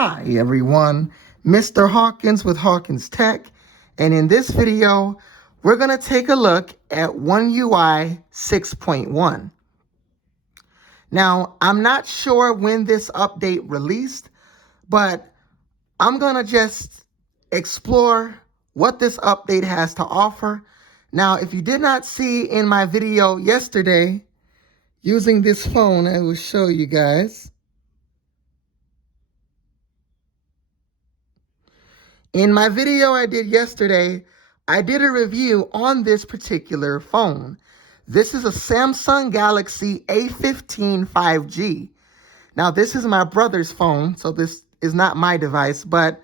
Hi everyone, Mr. Hawkins with Hawkins Tech, and in this video, we're going to take a look at One UI 6.1. Now, I'm not sure when this update released, but I'm going to just explore what this update has to offer. Now, if you did not see in my video yesterday, using this phone, I will show you guys. In my video I did yesterday, I did a review on this particular phone. This is a Samsung Galaxy A15 5G. Now, this is my brother's phone, so this is not my device, but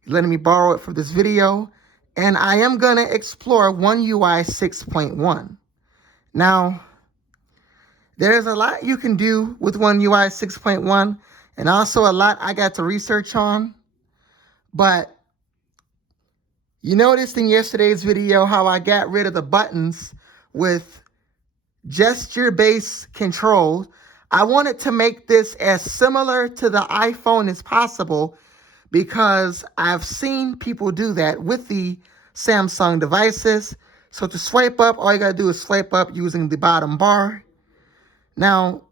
he's letting me borrow it for this video. And I am going to explore One UI 6.1. Now, there's a lot you can do with One UI 6.1, and also a lot I got to research on. But you noticed in yesterday's video how I got rid of the buttons with gesture-based controls. I wanted to make this as similar to the iPhone as possible because I've seen people do that with the Samsung devices. So to swipe up, all you gotta do is swipe up using the bottom bar. Now,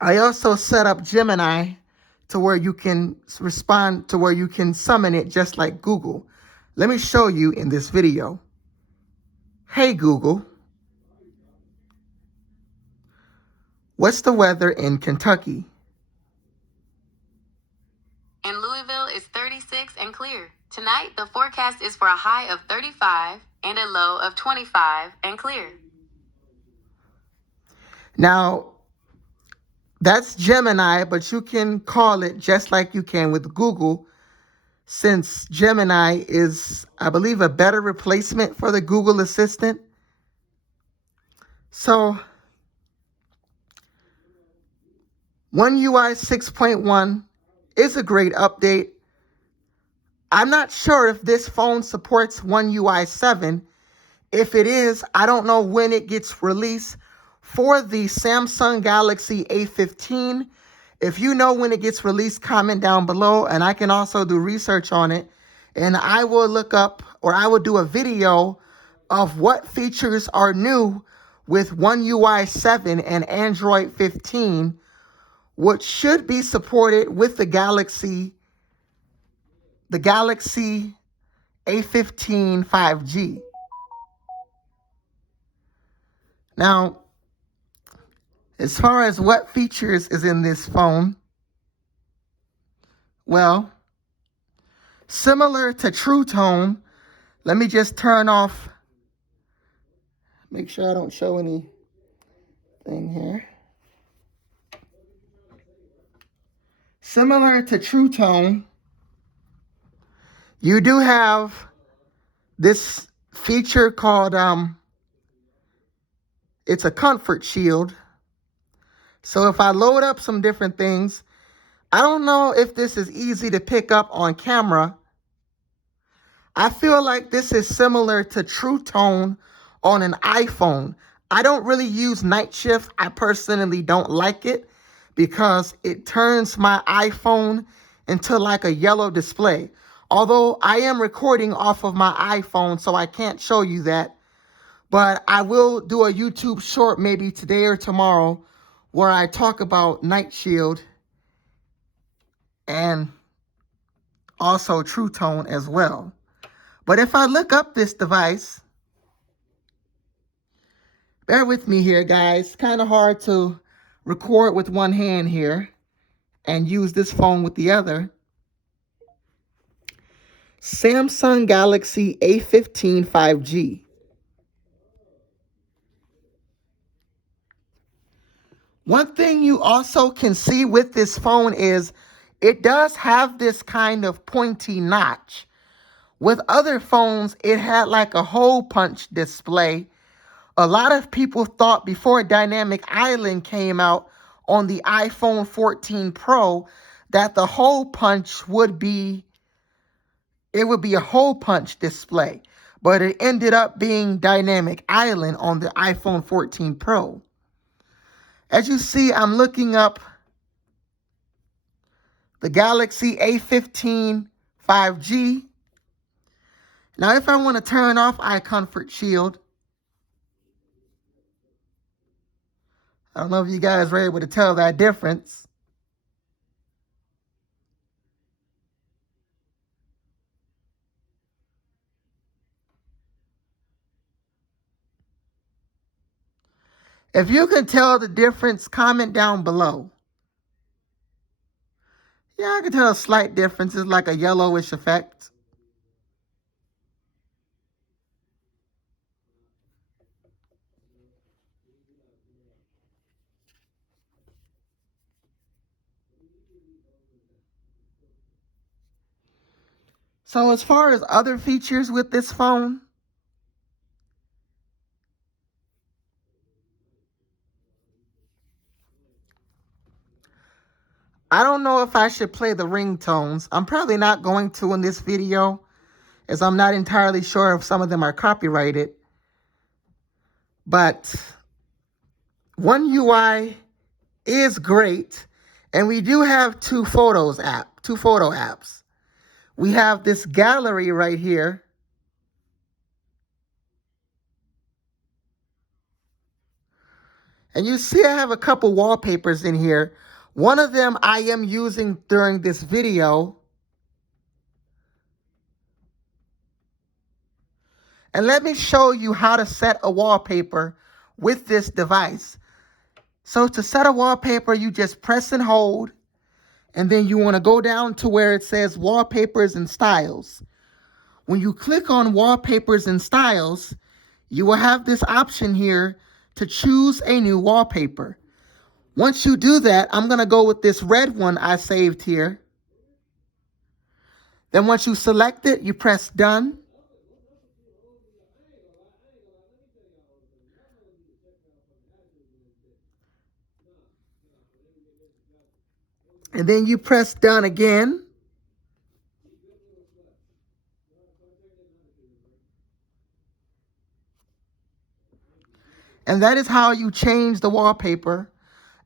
I also set up Gemini to where you can respond, to where you can summon it just like Google. Let me show you in this video. Hey Google, what's the weather in Kentucky? In Louisville, it's 36 and clear. Tonight, the forecast is for a high of 35 and a low of 25 and clear. Now, that's Gemini, but you can call it just like you can with Google, since Gemini is, I believe, a better replacement for the Google Assistant. So, One UI 6.1 is a great update. I'm not sure if this phone supports One UI 7. If it is, I don't know when it gets released for the Samsung Galaxy A15. If you know when it gets released, comment down below, and I can also do research on it. And I will look up, or I will do a video of what features are new with One UI 7 and Android 15, which should be supported with the Galaxy A15 5G. Now, as far as what features is in this phone, well, similar to True Tone, let me just turn off, make sure I don't show anything here. Similar to True Tone, you do have this feature called, it's a comfort shield. So if I load up some different things, I don't know if this is easy to pick up on camera. I feel like this is similar to True Tone on an iPhone. I don't really use Night Shift. I personally don't like it because it turns my iPhone into like a yellow display. Although I am recording off of my iPhone, so I can't show you that. But I will do a YouTube short maybe today or tomorrow where I talk about Night Shield and also True Tone as well. But if I look up this device, bear with me here, guys. Kind of hard to record with one hand here and use this phone with the other. Samsung Galaxy A15 5G. One thing you also can see with this phone is it does have this kind of pointy notch. With other phones, it had like a hole punch display. A lot of people thought before Dynamic Island came out on the iPhone 14 Pro that the hole punch would be a hole punch display. But it ended up being Dynamic Island on the iPhone 14 Pro. As you see, I'm looking up the Galaxy A15 5G. Now, if I want to turn off iComfort Shield, I don't know if you guys were able to tell that difference. If you can tell the difference, comment down below. Yeah, I can tell a slight difference. It's like a yellowish effect. So as far as other features with this phone, I don't know if I should play the ringtones. I'm probably not going to in this video, as I'm not entirely sure if some of them are copyrighted. But One UI is great, and we do have two photo apps. We have this gallery right here. And you see I have a couple wallpapers in here. One of them I am using during this video. And let me show you how to set a wallpaper with this device. So to set a wallpaper, you just press and hold. And then you want to go down to where it says Wallpapers and Styles. When you click on Wallpapers and Styles, you will have this option here to choose a new wallpaper. Once you do that, I'm going to go with this red one I saved here. Then once you select it, you press Done. And then you press Done again. And that is how you change the wallpaper.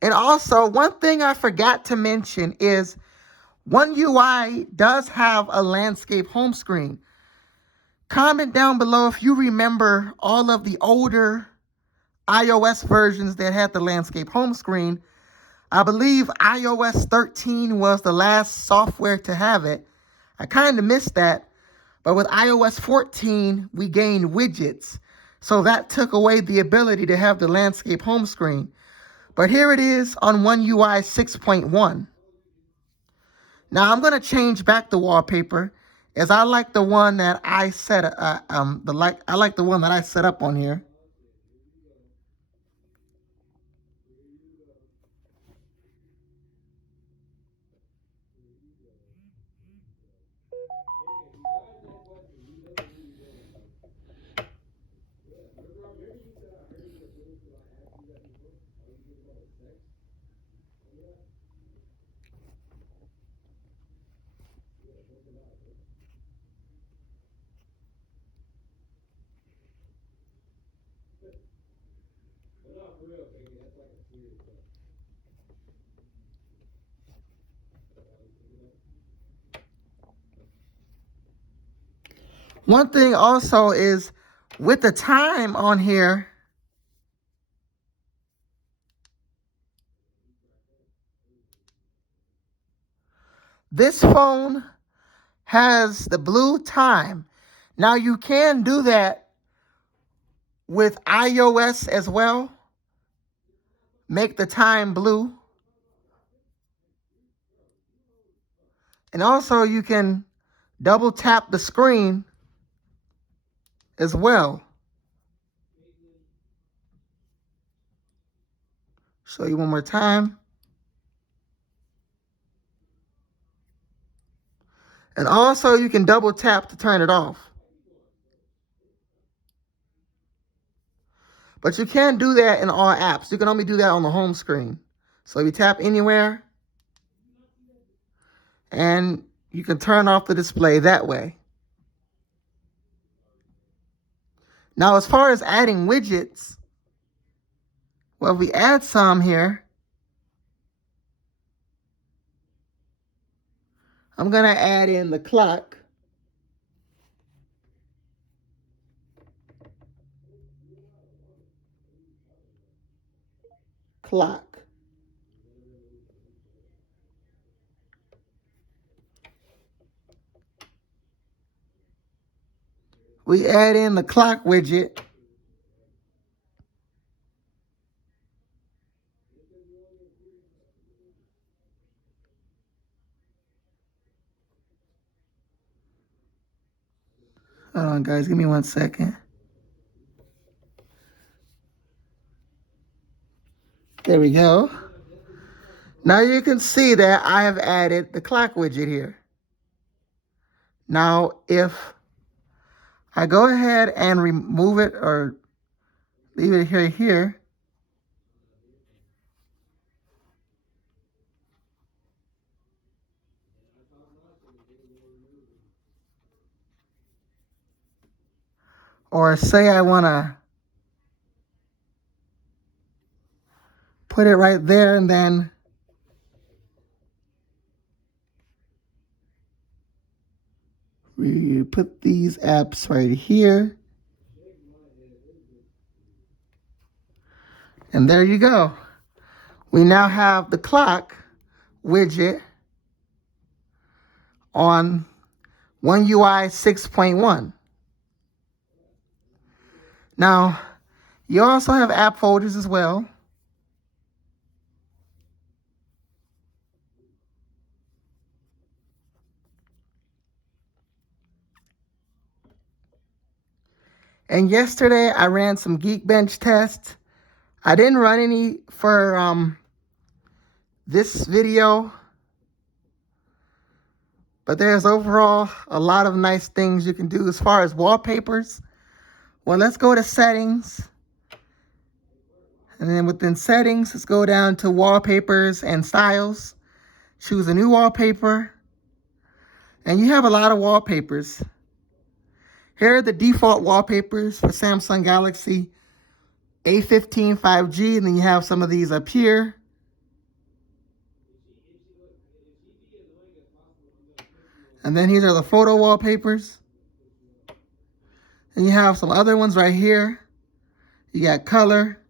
And also, one thing I forgot to mention is One UI does have a landscape home screen. Comment down below if you remember all of the older iOS versions that had the landscape home screen. I believe iOS 13 was the last software to have it. I kind of missed that. But with iOS 14, we gained widgets. So that took away the ability to have the landscape home screen. But here it is on One UI 6.1. Now I'm going to change back the wallpaper, as I like the one that I set I like the one that I set up on here. One thing also is with the time on here, this phone has the blue time. Now you can do that with iOS as well. Make the time blue. And also you can double tap the screen as well. Show you one more time. And also you can double tap to turn it off. But you can't do that in all apps. You can only do that on the home screen. So you tap anywhere, and you can turn off the display that way. Now, as far as adding widgets, well, we add some here. I'm going to add in the clock. Clock. We add in the clock widget. Hold on, guys. Give me 1 second. There we go. Now you can see that I have added the clock widget here. Now, if I go ahead and remove it or leave it here, or say I want to put it right there and then we put these apps right here. And there you go. We now have the clock widget on One UI 6.1. Now, you also have app folders as well. And yesterday I ran some Geekbench tests. I didn't run any for this video, but there's overall a lot of nice things you can do as far as wallpapers. Well, let's go to settings. And then within settings, let's go down to wallpapers and styles. Choose a new wallpaper. And you have a lot of wallpapers. Here are the default wallpapers for Samsung Galaxy A15 5G. And then you have some of these up here. And then these are the photo wallpapers. And you have some other ones right here. You got color.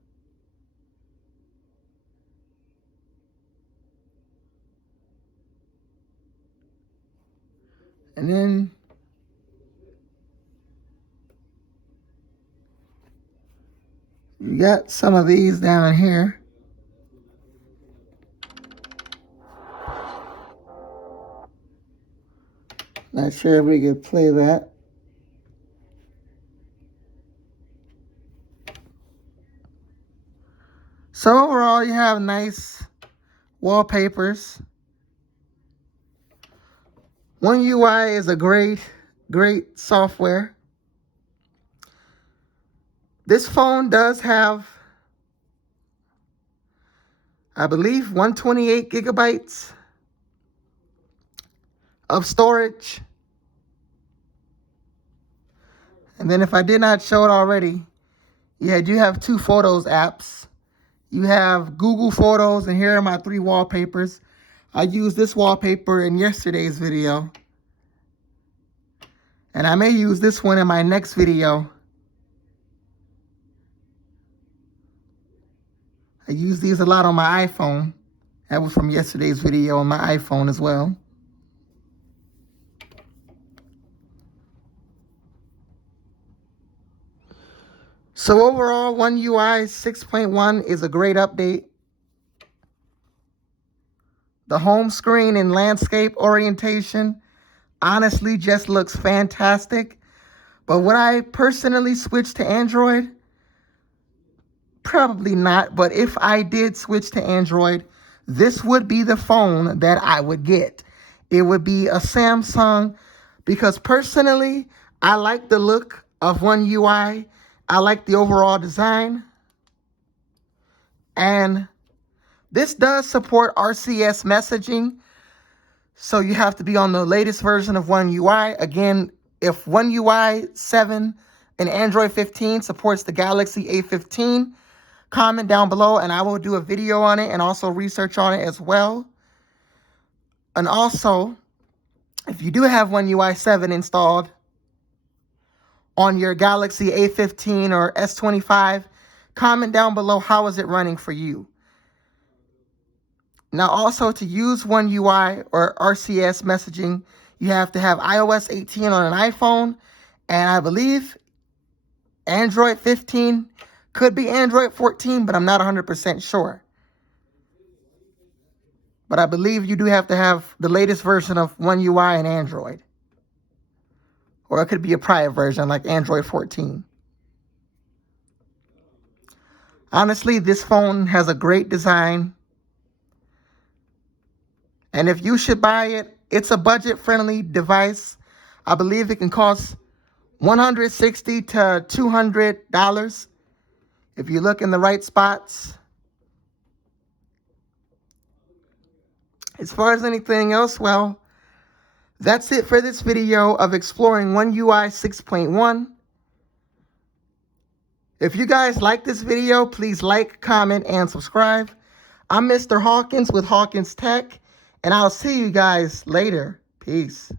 And then you got some of these down here. Not sure if we could play that. So overall, you have nice wallpapers. One UI is a great software. This phone does have, I believe, 128 gigabytes of storage. And then if I did not show it already, yeah, I do have two Photos apps. You have Google Photos, and here are my 3 wallpapers. I used this wallpaper in yesterday's video. And I may use this one in my next video. I use these a lot on my iPhone. That was from yesterday's video on my iPhone as well. So overall, One UI 6.1 is a great update. The home screen and landscape orientation honestly just looks fantastic. But would I personally switch to Android? Probably not. But if I did switch to Android, this would be the phone that I would get. It would be a Samsung, because personally, I like the look of One UI. I like the overall design. And this does support RCS messaging. So you have to be on the latest version of One UI. Again, if One UI 7 and Android 15 supports the Galaxy A15, comment down below and I will do a video on it and also research on it as well. And also, If you do have One UI 7 installed on your Galaxy A15 or S25, comment down below how is it running for you. Now also, to use One UI or RCS messaging, you have to have iOS 18 on an iPhone, and I believe Android 15, could be Android 14, but I'm not 100% sure. But I believe you do have to have the latest version of One UI and Android. Or it could be a prior version like Android 14. Honestly, this phone has a great design. And if you should buy it, it's a budget-friendly device. I believe it can cost $160 to $200 if you look in the right spots. As far as anything else, well, that's it for this video of exploring One UI 6.1. If you guys like this video, please like, comment, and subscribe. I'm Mr. Hawkins with Hawkins Tech, and I'll see you guys later. Peace.